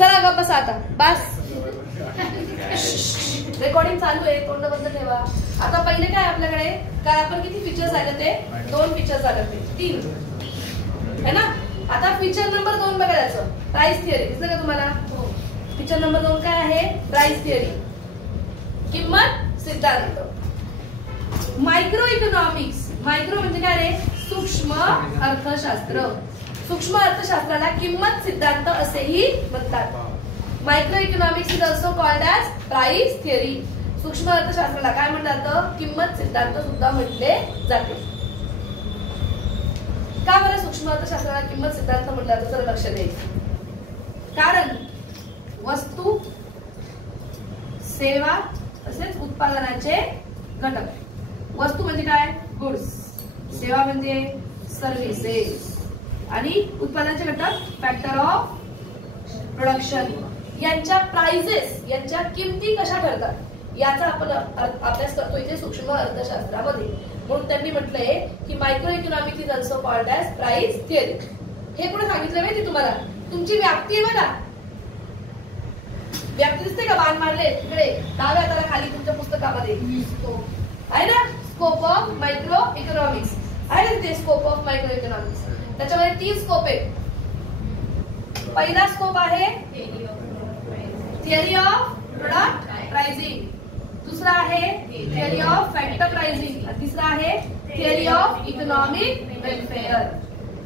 चला ग बस आता बस. रेकॉर्डिंग चालू आहे, तोंड बंद ठेवा. आता पहिले काय आपल्याकडे, काय आपण किती फीचर्स आले ते 2 फीचर्स आले ते 3 है ना. आता फीचर नंबर 2 बघायचं, प्राइस थिअरी. दिसलं का तुम्हाला? फीचर नंबर 2 काय आहे? प्राइस थिअरी, किंमत सिद्धांत. मायक्रो इकॉनॉमिक्स, मायक्रो म्हणजे काय रे? सूक्ष्म अर्थशास्त्र. सूक्ष्म अर्थशास्त्राला किंमत सिद्धांत असेही म्हणतात. Micro economics is also called as price theory. सूक्ष्म अर्थशास्त्राला काय म्हणतात? किंमत सिद्धांत सुद्धा म्हटले जाते. का बरं सूक्ष्म अर्थशास्त्राला किंमत सिद्धांत म्हटलं जातं? जरा लक्ष द्यायचं. कारण वस्तू, सेवा तसेच उत्पादनाचे घटक. वस्तू म्हणजे काय? गुड्स. सेवा म्हणजे सर्व्हिसेस. आणि उत्पादनाचे घटक फॅक्टर ऑफ प्रोडक्शन. यांच्या प्राइजेस, यांच्या किमती कशा ठरतात याचा आपण अभ्यास करतो इथे सूक्ष्म अर्थशास्त्रामध्ये. म्हणून त्यांनी म्हटलंय की micro economics is also called as price theory. हे कुठे सांगितलं माहिती तुम्हाला? तुमची व्याप्ती आहे बघा, व्याप्ती दिसते का? बाण मारले तिकडे डाव्या हाताला खाली तुमच्या पुस्तकामध्ये आहे ना, स्कोप ऑफ मायक्रो इकॉनॉमिक्स आहे ना तिथे. स्कोप ऑफ मायक्रो इकॉनॉमिक्स, त्याच्यामध्ये 3 स्कोप आहेत. पहिला स्कोप आहे थिअरी ऑफ प्रोडक्ट प्राइसिंग, दुसरा आहे थिअरी ऑफ फॅक्टर प्राइसिंग, आणि तिसरा आहे थिअरी ऑफ इकॉनॉमिक वेलफेअर.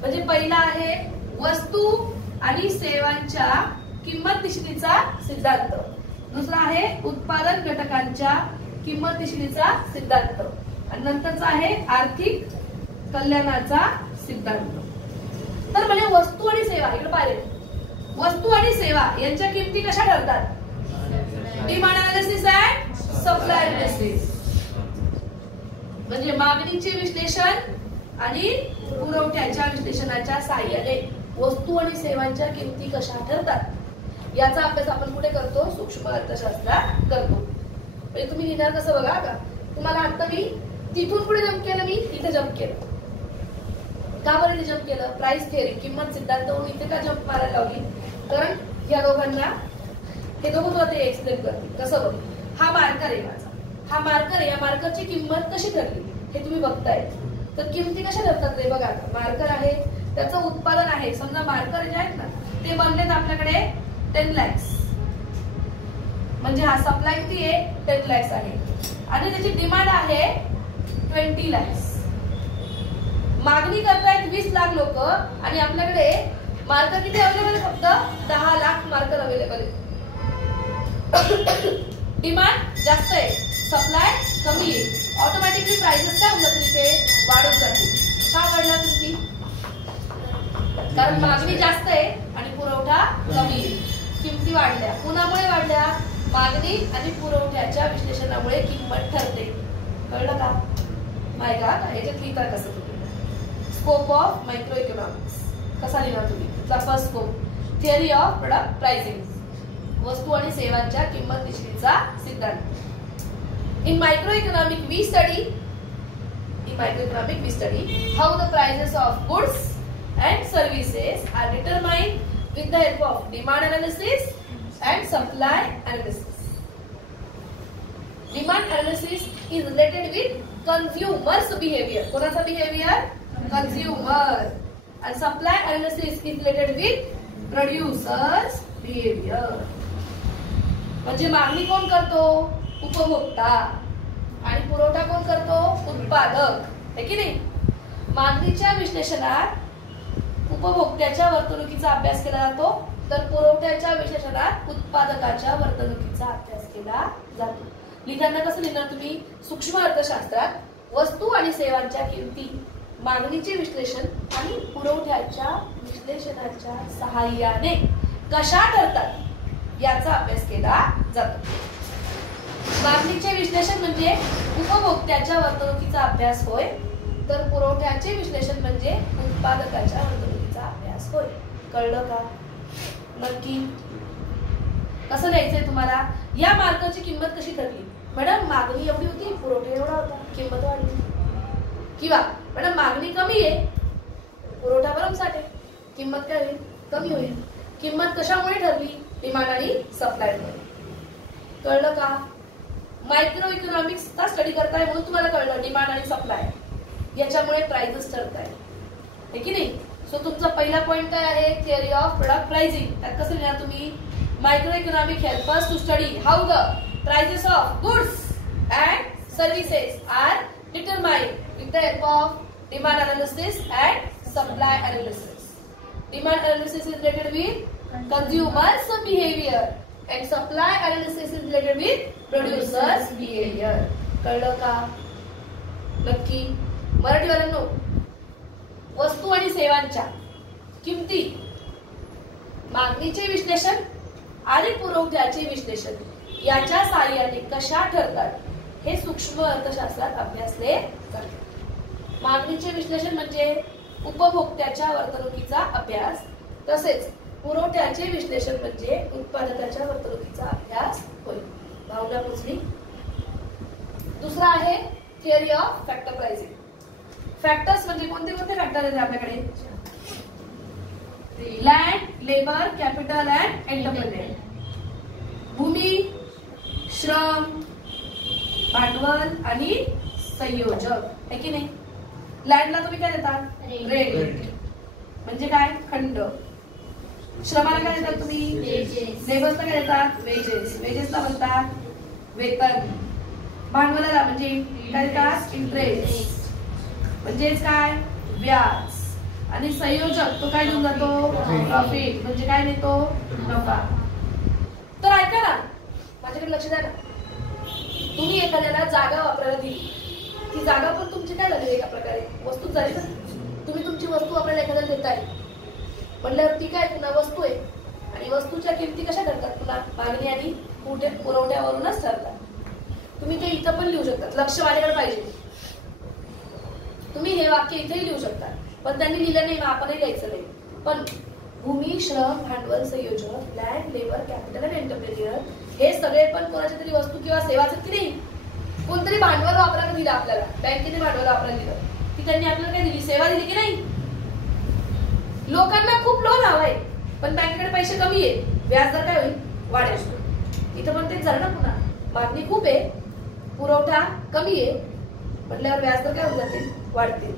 म्हणजे पहिला आहे वस्तू आणि सेवांच्या किंमत निश्चितीचा सिद्धांत, दुसरा आहे उत्पादन घटकांच्या किंमत निश्चितीचा सिद्धांत, आणि नंतरचा आहे आर्थिक कल्याणाचा सिद्धांत. तर म्हणजे वस्तू आणि सेवा, इकडे पाहिले, वस्तू आणि सेवा यांच्या किमती कशा ठरतात? Demand analysis and supply analysis. म्हणजे मागणीचे विश्लेषण आणि पुरवठ्याच्या विश्लेषणाच्या साहाय्याने वस्तू आणि सेवांच्या किमती कशा ठरतात याचा अभ्यास आपण कुठे करतो? सूक्ष्म अर्थशास्त्रात करतो. म्हणजे तुम्ही लिहिणार कसं बघा का, तुम्हाला आता मी तिथून पुढे जम्प केलं, मी इथे जम्प केलं. का बरं इथे जम्प केलं? प्राइस थिअरी, किंमत सिद्धांत होऊन इथे का जम्प मारायला लावली? कारण या दोघांना, हे दोघं तुला ते एक्सप्लेन करतील. कसं बघ, हा मार्कर आहे माझा, हा मार्कर आहे, या मार्करची किंमत कशी ठरली हे तुम्ही बघताय. तर किमती कशा ठरतात रे? बघा, मार्कर आहे, त्याचं उत्पादन आहे. समजा मार्कर जे आहेत ना ते बनलेत आपल्याकडे 10 lakhs, म्हणजे हा सप्लाय किती आहे? 10 lakhs आहे, आणि त्याची डिमांड आहे 20 lakhs. मागणी करतायत 20 लाख लोक, आणि आपल्याकडे मार्कर किती अवेलेबल आहे? फक्त 10 लाख मार्कर अवेलेबल आहे. डिमांड जास्त आहे, सप्लाय कमी आहे. ऑटोमॅटिकली प्राइसेस काय होतात? तिथे वाढत जाते. का वाढला किमती? कारण मागणी जास्त आहे आणि पुरवठा कमी आहे. किमती वाढल्या, कोणामुळे वाढल्या? मागणी आणि पुरवठ्याच्या विश्लेषणामुळे किंमत ठरते. कळलं का? माय का याच्यात लिहिता कसं तुम्ही? स्कोप ऑफ मायक्रो इकॉनॉमिक्स कसा लिहिणार तुम्ही? First scope theory of product pricing, वस्तू आणि सेवांच्या किंमत निश्चितीचा सिद्धांत. In microeconomic we study how the prices of goods and services are determined with the help of demand analysis and supply analysis. Demand analysis is related with consumers behavior. कोणाचा behavior? Consumer. And supply analysis is related with producers behavior. म्हणजे मागणी कोण करतो? उपभोक्ता. आणि पुरवठा कोण करतो? उत्पादक. है की नाही? मागणीच्या विश्लेषणात उपभोक्त्याच्या वर्तणुकीचा अभ्यास केला जातो, तर पुरवठ्याच्या विश्लेषणात उत्पादकाच्या वर्तणुकीचा अभ्यास केला जातो. लिहिताना कसं लिहिणार तुम्ही? सूक्ष्म अर्थशास्त्रात वस्तू आणि सेवांच्या किमती मागणीचे विश्लेषण आणि पुरवठ्याच्या विश्लेषणाच्या सहाय्याने कशा ठरतात याचा अभ्यास केला जातो. मागणीचे विश्लेषण म्हणजे उपभोक्त्याच्या वर्तणुकीचा अभ्यास होय, तर पुरवठ्याचे विश्लेषण म्हणजे उत्पादकाच्या वर्तणुकीचा अभ्यास होय. कळलं का? नक्की कसं लिहायचंय तुम्हाला? या मार्करची किंमत कशी ठरली? मॅडम मागणी एवढी होती, पुरवठा एवढा होता, किंमत वाढली. किंवा मॅडम मागणी कमी आहे, पुरवठा भरमसाठ आहे, किंमत काय होईल? कमी होईल. किंमत कशामुळे ठरली? डिमांड आणि सप्लायमुळे. कळलं का? मायक्रो इकॉनॉमिक्सचा स्टडी करताय म्हणून तुम्हाला कळलं डिमांड आणि सप्लाय याच्यामुळे प्राइसेस ठरताय, हे की नाही? सो तुमचा पहिला पॉइंट काय आहे? Theory of product pricing. त्यात कसं लिहिणार तुम्ही? Micro economic help us to study how the prices of goods and services are determined with the help of demand analysis and supply analysis. Demand analysis is related with consumers behaviour and supply analysis is related with producers behavior. कळलं का? नक्की. मराठीवाल्यांनो, वस्तू आणि सेवांच्या किमती मागणीचे विश्लेषण आणि पुरवठ्याचे विश्लेषण याच्या साहाय्याने कशा ठरतात हे सूक्ष्म अर्थशास्त्रात अभ्यासले जाते. मागणीचे विश्लेषण म्हणजे उपभोक्त्याच्या वर्तणुकीचा अभ्यास, तसेच पुरवठ्याचे विश्लेषण म्हणजे उत्पादकाच्या वर्तणुकीचा अभ्यास होय. भावना पोचली. दुसरा आहे theory of factor pricing. Factors म्हणजे कोणते कोणते फॅक्टर आहेत आपल्याकडे? Land, labour, capital and entrepreneur. भूमी, श्रम, भांडवल आणि संयोजक, है की नाही? लँडला तुम्ही काय देतात? रेंट. म्हणजे काय? खंड. श्रमाला काय देतात तुम्ही? लेबरला काय देतात? वेजेस. वेजेसला म्हणतात वेतन. भांडवलाला म्हणजे काय देतात? इंटरेस्ट. म्हणजेच काय? व्याज. आणि संयोजक तो काय देऊन जातो? प्रॉफिट. म्हणजे काय देतो? नफा. तर ऐका ना, माझ्याकडे लक्ष द्या ना. तुम्ही एखाद्याला जागा वापरायला दिली, ती जागा पण तुमची काय झाली? एका प्रकारे वस्तू झाली ना. तुम्ही तुमची वस्तू वापरायला एखाद्याला देताय म्हणल्यावर ती काय? पुन्हा वस्तू आहे. आणि वस्तूच्या किमती कशा ठरतात? पुन्हा मागणी आणि पुरवठ्यावरूनच ठरतात. तुम्ही ते इथं पण लिहू शकता. लक्ष माझ्याकडे पाहिजे. तुम्ही हे वाक्य इथेही लिहू शकता, पण त्यांनी लिहिलं नाही, आपणही लिहायचं नाही. पण भूमी, श्रम, भांडवल, संयोजक, land, labour, capital and entrepreneur हे सगळे पण कोणाच्या तरी वस्तू किंवा सेवाच की नाही? कोणतरी भांडवल वापरायला दिलं आपल्याला, बँकेने भांडवल वापरायला दिलं, की त्यांनी आपल्याला काय दिली? सेवा दिली की नाही? लोकांना खूप लोन हवाय, पण बँकेकडे पैसे कमी आहे, व्याजदर काय होईल? वाढेल. इथं पण तेच झालं ना. पुन्हा मागणी खूप आहे, पुरवठा कमी आहे, म्हटल्यावर व्याजदर काय होत जातील? वाढतील.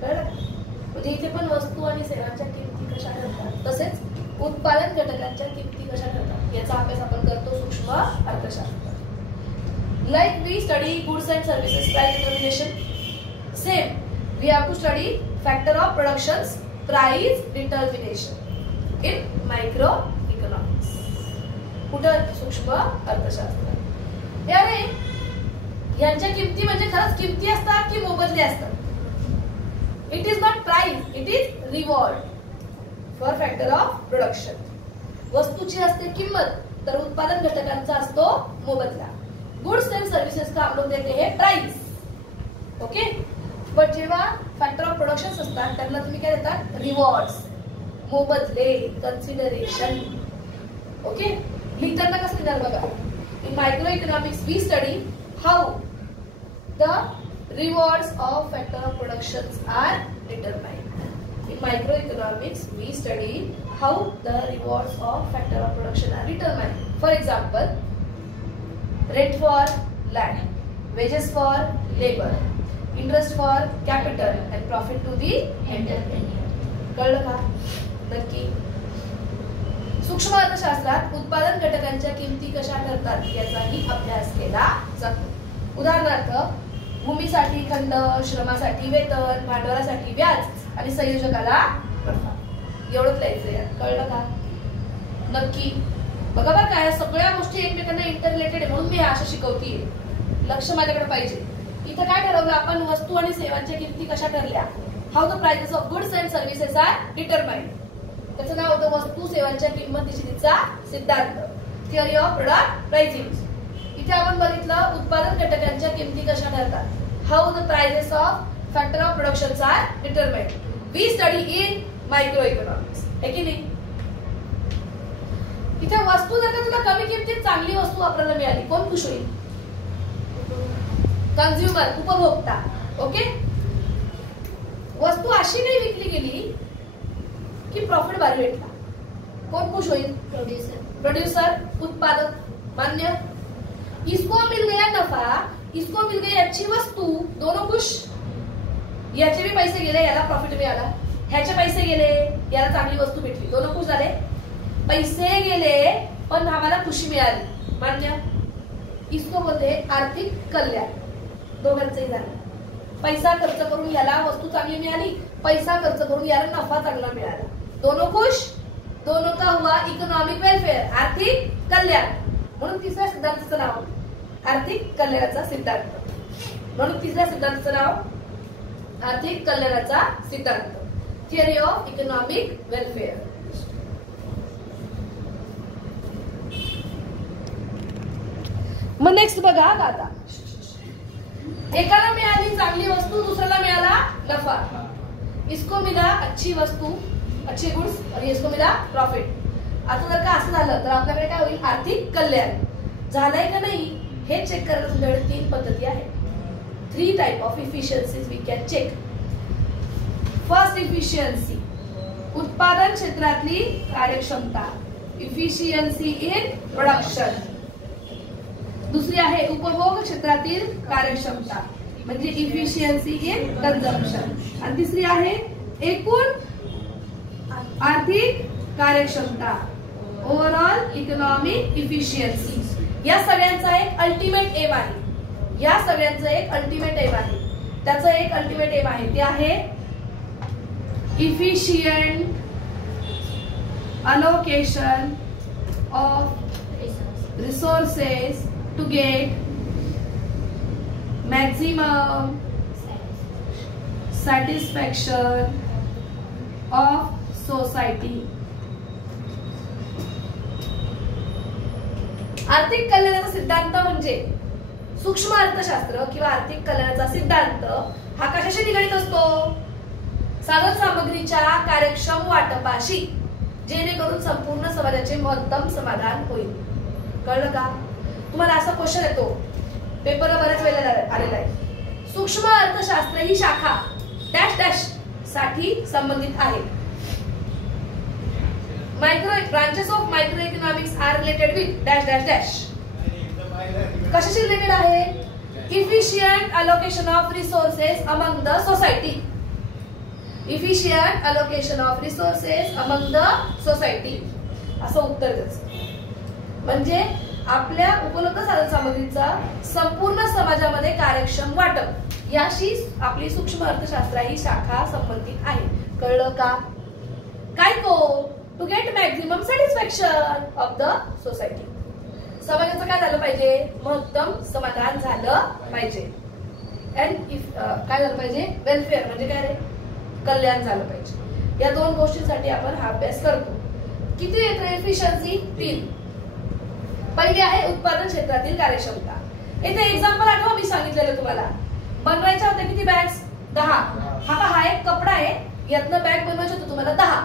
कळलं? म्हणजे इथे पण वस्तू आणि सेवांच्या किमती कशा ठरतात, तसेच उत्पादन घटकांच्या किमती कशा ठरतात याचा अभ्यास आपण करतो सूक्ष्म अर्थशास्त्र. Like we study goods and services price determination, same we have to study factor of productions price determination in micro economics. कुठं? सूक्ष्म अर्थशास्त्र. याने यांच्या किमती म्हणजे खरंच किमती असतात की मोबदले असतात? It is not price, it is reward for factor of production. वस्तूची असते किंमत, तर उत्पादन घटकांचा असतो मोबदला. गुड्स अँड सर्व्हिसेस का हम लोग देते हैं प्राइस. ओके. बट जेव्हा फॅक्टर ऑफ प्रोडक्शन असतात त्यांना तुम्ही काय देतात? रिवॉर्ड्स, मोबदले, कन्सिडरेशन. ओके. लिहिताना कसं लिहिणार बघा. In micro economics we study how the rewards of factor of productions are determined. In microeconomics, we study how the rewards of factor of production are determined. For example, rent for land, wages for labor, interest for capital, and profit to the entrepreneur. कळलं का? नक्की. सूक्ष्म अर्थशास्त्रात उत्पादन घटकांच्या किमती कशा ठरतात याचाही अभ्यास केला जातो. उदाहरणार्थ, भूमीसाठी खंड, श्रमासाठी वेतन, भांडवलासाठी व्याज आणि संयोजकाला नफा. एवढंच लिहायचंय. कळलं का? नक्की. बघा बरं काय सगळ्या गोष्टी एकमेकांना इंटर रिलेटेड आहे म्हणून मी अशा शिकवतीये. लक्ष माझ्याकडे पाहिजे. इथं काय ठरवलं आपण? वस्तू आणि सेवांच्या किमती कशा ठरल्या? How the prices of goods and services are determined. त्याचं नाव होतं वस्तू सेवांच्या किंमत निश्चितीचा सिद्धांत, थिअरी ऑफ प्रोडक्ट प्राइसिंग. इथे आपण बघितलं उत्पादन घटकांच्या किमती कशा ठरतात. How the prices of factor of production are determined. We study in micro economics, है की नाही? इथे वस्तू जर का तुला कमी किमतीत चांगली वस्तू वापरायला मिळाली, कोण खुश होईल? कंझ्युमर, उपभोक्ता. ओके. वस्तू अशी नाही विकली गेली की प्रॉफिट भारी भेटला, कौन खुश होईल? प्रोड्यूसर, उत्पादक. मान्य. इसको मिल गया नफा, इसको मिल गई अच्छी वस्तू, दोनों खुश. याचे भी पैसे गेले, याला प्रॉफिट मिळाला. ह्याचे पैसे गेले, याला चांगली वस्तू भेटली, दोनों खुश झाले. पैसे गेले पण आम्हाला खुशी मिळाली. मान्य. इसको बोलते आर्थिक कल्याण. दोघांचंही झालं. पैसा खर्च करून याला वस्तू चांगली मिळाली, पैसा खर्च करून याला नफा चांगला मिळाला, दोनों खुश. दोनों का हुआ इकॉनॉमिक वेलफेअर, आर्थिक कल्याण. म्हणून तिसऱ्या सिद्धांताचं नाव आर्थिक कल्याणाचा सिद्धांत. म्हणून तिसऱ्या सिद्धांताचं नाव आर्थिक कल्याणाचा सिद्धांत, थिअरी ऑफ इकॉनॉमिक वेलफेअर. मग नेक्स्ट बघा आता, एकाला मिळाली चांगली वस्तू, दुसऱ्याला मिळाला नफा. इसको मिला अच्छी वस्तू, अच्छे गुड्स, आणि इसको मिला प्रॉफिट. आता जर का असं झालं तर आपल्याकडे काय होईल? आर्थिक कल्याण. झालंय का नाही हे चेक करायला तुमच्याकडे 3 पद्धती आहेत. 3 type of efficiencies we can check. First efficiency, उत्पादन क्षेत्रातली कार्यक्षमता, इफिशियन्सी इन प्रोडक्शन. दुसरी आहे उपभोग क्षेत्रातील कार्यक्षमता, म्हणजे इफिशियन्सी इन कन्झम्पशन. आणि तिसरी आहे एकूण आर्थिक कार्यक्षमता, ओव्हरऑल इकॉनॉमिक इफिशियन्सी. या सगळ्यांचा एक अल्टिमेट एम आहे. या सगळ्यांचं एक अल्टिमेट एम आहे. त्याचं एक अल्टिमेट एम आहे, ते आहे efficient allocation of resources to get maximum satisfaction of society. आर्थिक कल्याणाचा सिद्धांत म्हणजे सूक्ष्म अर्थशास्त्र किंवा आर्थिक कल्याणाचा सिद्धांत हा कशाशी निगडित असतो? साधन सामग्रीच्या कार्यक्षम वाटपाशी, जेणेकरून संपूर्ण समाजाचे महत्तम समाधान होईल. कळलं का? तुम्हाला असा क्वेश्चन येतो, पेपर बऱ्याच वेळेला आलेला आहे. सूक्ष्म अर्थशास्त्र ही शाखा डॅश डॅश साठी संबंधित आहे. Micro branches of micro economics are related with dash dash dash. कशाशी रिलेटेड आहे? Efficient allocation of resources among the society. Efficient allocation of resources among the society असं उत्तर द्यायचं. म्हणजे आपल्या उपलब्ध साधन सामग्रीचा संपूर्ण समाजामध्ये कार्यक्षम वाटप याशी आपली सूक्ष्म अर्थशास्त्र ही शाखा संबंधित आहे. कळलं का? काय को to get maximum satisfaction of the society. समाजाचं काय झालं पाहिजे? महत्तम समाधान झालं पाहिजे. अँड इफ काय झालं पाहिजे? वेलफेअर म्हणजे काय रे? कल्याण झालं पाहिजे. या 2 गोष्टींसाठी आपण हा अभ्यास करतो. किती येते एफिशियन्सी? 3. पहिली आहे उत्पादन क्षेत्रातील कार्यक्षमता. इथे एक्झाम्पल आठवा मी सांगितलेलं तुम्हाला. बनवायच्या होत्या किती बॅग्स? 10. हा एक कपडा आहे, यातनं बॅग बनवायचं होतं तुम्हाला 10,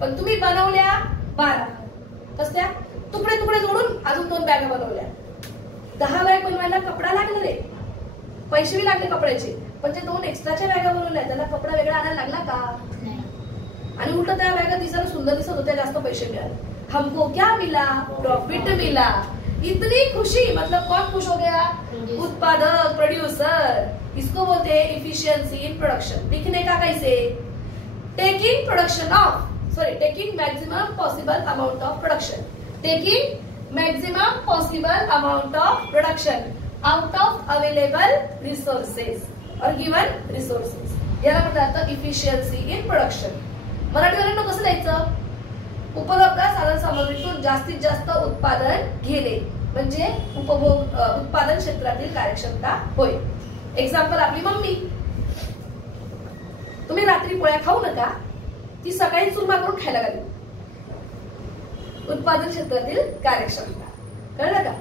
पण तुम्ही बनवल्या 12. कसल्या? तुकडे तुकडे जोडून अजून 2 बॅग बनवल्या. 10 बॅग बनवायला कपडा लागला रे, पैसे भी लागले कपड्याचे, पण ते 2 एक्स्ट्राच्या बॅगा बनवल्या, त्याला कपडा वेगळा आणायला लागला का? आणि उलट त्या बॅगा दिसायला सुंदर दिसत होत्या, जास्त पैसे मिळाले. हमको क्या मिला? प्रॉफिट मिला. इतनी खुशी, मतलब कौन खुश हो गया? उत्पादक, प्रोड्यूसर. इसको बोलते हैं इफिशियंसी इन प्रोडक्शन. लिखने का कैसे? Taking maximum possible amount of production. Taking maximum possible amount of production out of available resources और गिवन रिसोर्सेस. याला म्हणतात इफिशियन्सी इन प्रोडक्शन. मराठीवाल्यांना कसं लिहायचं? उपलब्ध साधन सामग्रीतून जास्तीत जास्त उत्पादन घेणे म्हणजे उत्पादन क्षेत्रातील कार्यक्षमता होय. एक्झाम्पल आपली मम्मी. तुम्ही रात्री पोळ्या खाऊ नका, ती सकाळी चुरमा करून खायला लागली. उत्पादन क्षेत्रातील कार्यक्षमता. कळलं का?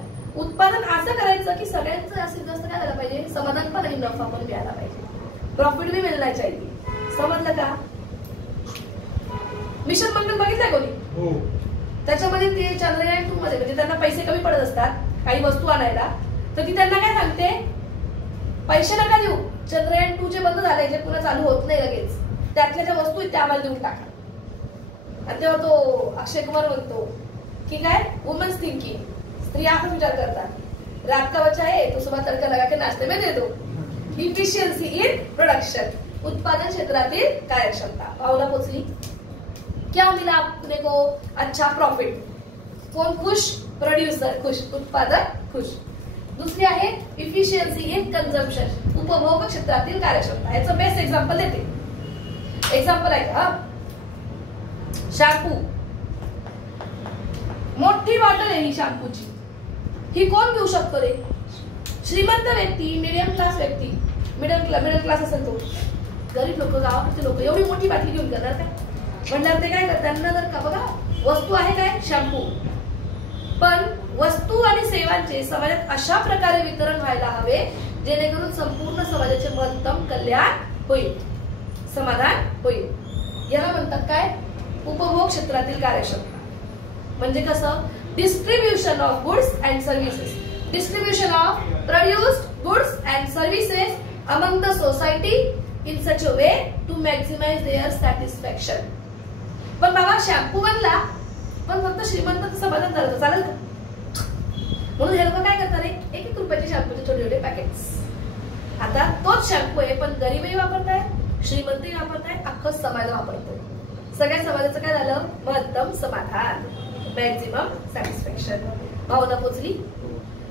उत्पादन असं करायचं की सगळ्यांचं जास्तीत जास्त काय झालं पाहिजे? समाधान पण आणि नफा पण मिळाला पाहिजे. प्रॉफिट भी मिळला पाहिजे. समजलं का? मिशन मंगल बघितलंय कोणी? हो. त्याच्यामध्ये ते चंद्रयान 2 मध्ये म्हणजे त्यांना पैसे कमी पडत असतात काही वस्तू आणायला, तर ती त्यांना काय सांगते? पैसे नका देऊ, चंद्रयान 2 चे बंद झाले, जे पुन्हा चालू होत नाही लगेच, त्यातल्या ज्या वस्तू आहेत त्या आम्हाला देऊन टाका. आणि तेव्हा तो अक्षय कुमार म्हणतो की काय वुमन्स थिंकिंग, स्त्रिया आपण विचार करतात, रात का बच्चा है तो सुबह तड़का लगा के नाश्ते में दे दो. इफिशियन्सी इन प्रोडक्शन, उत्पादन क्षेत्रातील कार्यक्षमता. भावना पोचली. क्या मिला आपने को? अच्छा प्रॉफिट. कोण खुश? प्रोड्युसर खुश, उत्पादक खुश. दुसरी आहे इफिशियन्सी इन कन्झम्पशन, उपभोग क्षेत्रातील कार्यक्षमता. याचं बेस्ट एक्झाम्पल देते. एक्झाम्पल आहे का? शॅम्पू, मोठी बॉटल आहे ही शॅम्पूची. ही कोण घेऊ शकतो रे? श्रीमंत व्यक्ती, मिडियम क्लास व्यक्ती. मिडल क्लास असेल तो. गरीब लोक, गावाकडचे लोक एवढी मोठी बाटली घेऊन करणार काय? म्हणणार ते काय करतात? जर का बघा वस्तू आहे काय शॅम्पू, पण वस्तू आणि सेवांचे समाजात अशा प्रकारे वितरण व्हायला हवे जेणेकरून संपूर्ण समाजाचे महत्तम कल्याण होईल, समाधान होईल. याला म्हणतात काय? उपभोग क्षेत्रातील कार्यक्षमता. म्हणजे कसं? Distribution of goods and services, distribution of produced goods and services among the society in such a way to maximize their satisfaction. पण बाबा शॅम्पू बनला पण फक्त श्रीमंत समाधान झालं चालेल का? म्हणून हे लोक काय करतात रे? 1-1 रुपयाचे शॅम्पूचे छोटे छोटे पॅकेट्स. आता तोच शॅम्पू आहे पण गरीबही वापरताय, श्रीमंतही वापरताय, अख्खं समाज वापरतोय. सगळ्या समाजाचं काय झालं? महत्तम समाधान, मॅक्झिमम सॅटिस्फॅक्शन. भावना पोचली.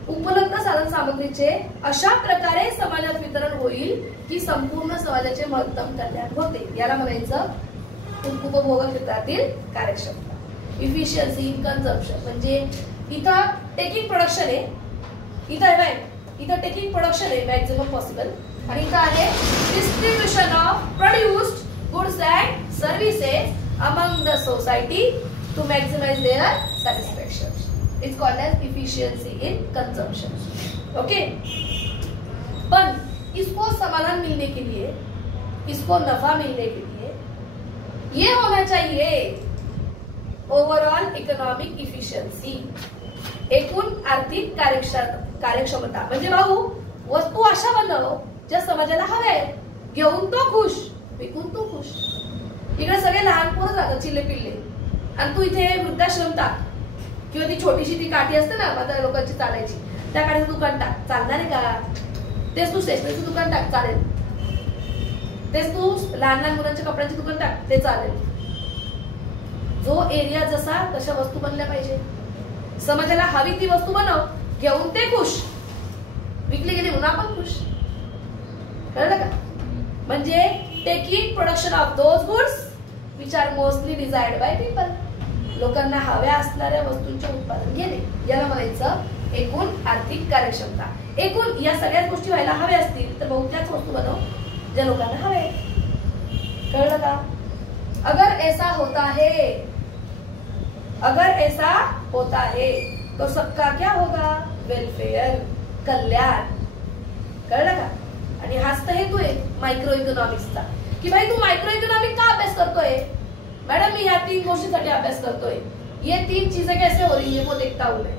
उपलब्ध साधन सामग्रीचे अशा प्रकारे समाजात वितरण होईल की संपूर्ण समाजाचे महत्तम कल्याण होते. याला म्हणायचं उपभोग क्षेत्रातील कार्यक्षमता. इफिशियन्सी इन कन्झम्पशन म्हणजे इथं टेकिंग प्रोडक्शन आहे, इथं टेकिंग प्रोडक्शन आहे मॅक्झिमम पॉसिबल, आणि इथं आहे distribution of produced goods and services among the society to maximise their satisfaction. It's called as efficiency in consumption. Okay? पण इसको समाधान मिलने के लिए, इसको नफा मिलने के लिए ये होना चाहिए ओवरऑल इकोनॉमिक इफिशियन्सी, एकूण आर्थिक कार्यक्षमता. म्हणजे भाऊ वस्तू अशा बनव ज्या समाजाला हव्या आहेत, घेऊन तो खुश, विकून तो खुश. इकडे सगळे लहान पोरं जातात चिल्ले पिल्ले, आणि तू इथे वृद्धाश्रम टाक किंवा ती छोटीशी ती काठी असते ना म्हाताऱ्या लोकांची चालायची, त्या काठीचं दुकान टाक, चालणार आहे का? तेच तू स्टेशनरीचं दुकान टाक, चालेल. तेच तू लहान लहान मुलांच्या कपड्यांचे दुकान टाक, ते चालेल. जो एरिया जसा तशा वस्तू बनल्या पाहिजे. समाजाला हवी ती वस्तू बनव, घेऊन ते खुश, विकली गेली म्हणून आपण खुश. कळलं का? म्हणजे taking production of those goods which are mostly desired by people, लोकांना हव्या असणाऱ्या वस्तूंचे उत्पादन घेणे. याला म्हणायचं एकूण आर्थिक कार्यक्षमता. एकूण या सगळ्याच गोष्टी व्हायला हव्या असतील तर बहुत त्याच वस्तू बनव ज्या लोकांना हवे. कळलं का? अगर ऐसा होता है तो सबका क्या होगा? वेलफेयर, कल्याण. कळलं का? आणि हाच तर हेतू आहे मायक्रो इकॉनॉमिक्सचा, की भाई तू मायक्रो इकॉनॉमिक का अभ्यास करतोय? मैडम मैं यहाँ 3 गोष्टीसाठी अभ्यास करतोय. ये 3 चीजें कैसे हो रही है वो देखता हूं मैं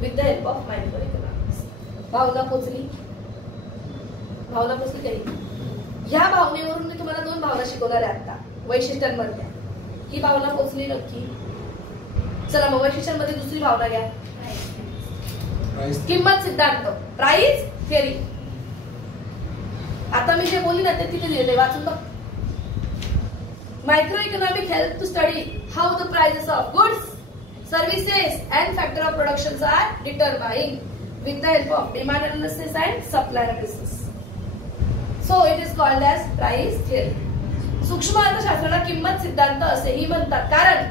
with the help of micro economics. भावना पोचली? भावना पोचली काही? ह्या भावनेवरून मी तुम्हाला 2 भावना शिकवणार आहे आता वैशिष्ट्यांमधल्या. ही भावना पोचली नक्की? चला मग वैशिष्ट्यांमध्ये दुसरी भावना घ्या, किंमत सिद्धांत, प्राइस थिअरी. आता मी जे बोलली ना ते तिथे दिलेले, वाचून बघ. Microeconomic help to study how the prices of goods, services and factor of productions are determined with the help of demand analysis and supply analysis. So it is called as price theory. सूक्ष्म अर्थशास्त्राला किंमत सिद्धांत असेही म्हणतात, कारण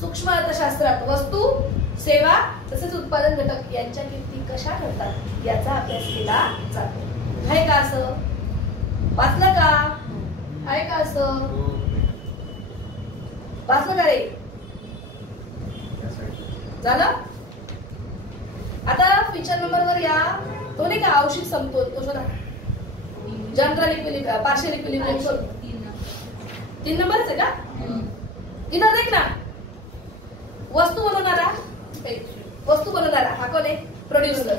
सूक्ष्म अर्थशास्त्रात वस्तू, सेवा तसेच उत्पादन घटक यांच्या किमती कशा ठरतात याचा अभ्यास केला जातो. आहे का असं? वाचलं का? आहे का असं? वाचलं का रे? झालं? आता फीचर नंबर वर या. तो नाही का औषध समतोल, तो शोधा. जनरल इक्विलिब्रियम, पार्शियल इक्विलिब्रियम शोध. 3 नंबरच आहे का? इथं देख ना. वस्तू बनवणारा हा कोण आहे? प्रोड्युसर.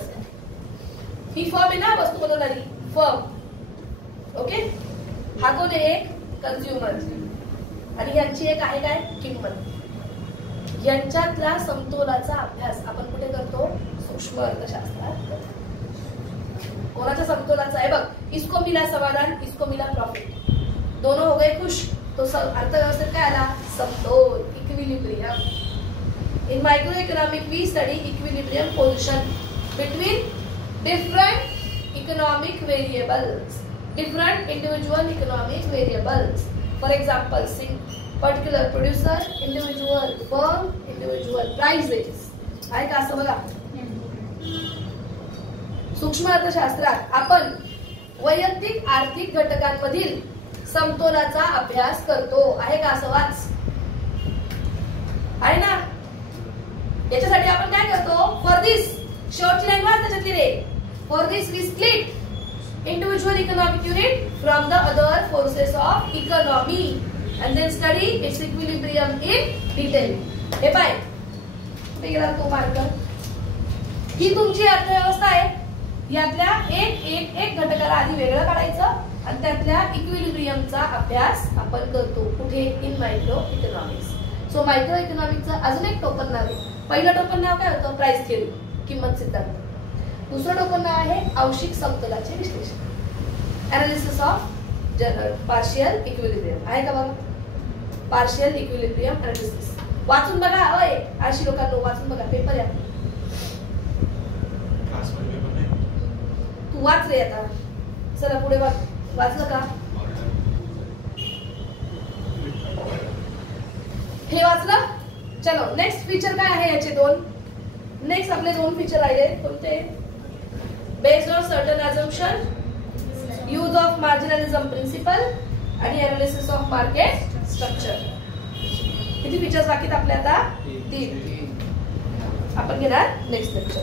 ही फर्म आहे ना वस्तू बनवणारी फर्म. ओके. हा कोण आहे? एक कन्झ्युमर. आणि यांची एक आहे काय? किंमत. यांच्यातल्या समतोलाचा अभ्यास आपण कुठे करतो? सूक्ष्म अर्थशास्त्रात. कोणाच्या समतोलाचा आहे बघ, इसको मिला समाधान, इसको मिला प्रॉफिट, दोनों हो गए खुश. तो अर्थव्यवस्थेत काय आला? समतोल, equilibrium. In microeconomic we study equilibrium position between different economic variables, different individual economic variables. For example, particular producer, individual firm, individual prices. आहे का असं बघा. सूक्ष्म अर्थशास्त्रात आपण वैयक्तिक आर्थिक घटकांमधील समतोलाचा अभ्यास करतो. आहे का असं? वाच. आहे ना? याच्यासाठी आपण काय करतो? फॉर दिस शेवटची लाईन वाच त्याच्यातली रे. For this we split individual economic unit from the other forces of economy and then study its equilibrium in detail. हे पाय कुठे गेला तो मार्कर? ही तुमची अर्थव्यवस्था आहे. यातल्या एक घटकाला आधी वेगळं काढायचं आणि त्यातल्या इक्विलिब्रियमचा अभ्यास आपण करतो. कुठे? In micro economics. So micro इकॉनॉमिक्सचं अजून एक टोपण नाव आहे. पहिलं टोपण नाव काय होतं? प्राइस थिअरी, किंमत सिद्धांत. दुसरं टोपण नाव आहे आंशिक समतोलाचे विश्लेषण, analysis of general partial equilibrium. आहे का बघा? Partial equilibrium analysis. वाचून बघा. होय अशी लोकांना वाचून बघा. पेपर आहे तू वाच रे आता. चला पुढे वाच. वाचलं का? हे वाचलं? चलो नेक्स्ट फीचर काय आहे याचे दोन. नेक्स्ट आपले दोन फीचर राहिले. कोणते? Based on certain assumption, use of marginalism principle आणि अनालिसिस ऑफ मार्केट स्ट्रक्चर. किती फीचर्स बाकी आहेत आपले आता? 3. आपण घेणार नेक्स्ट लेक्चर.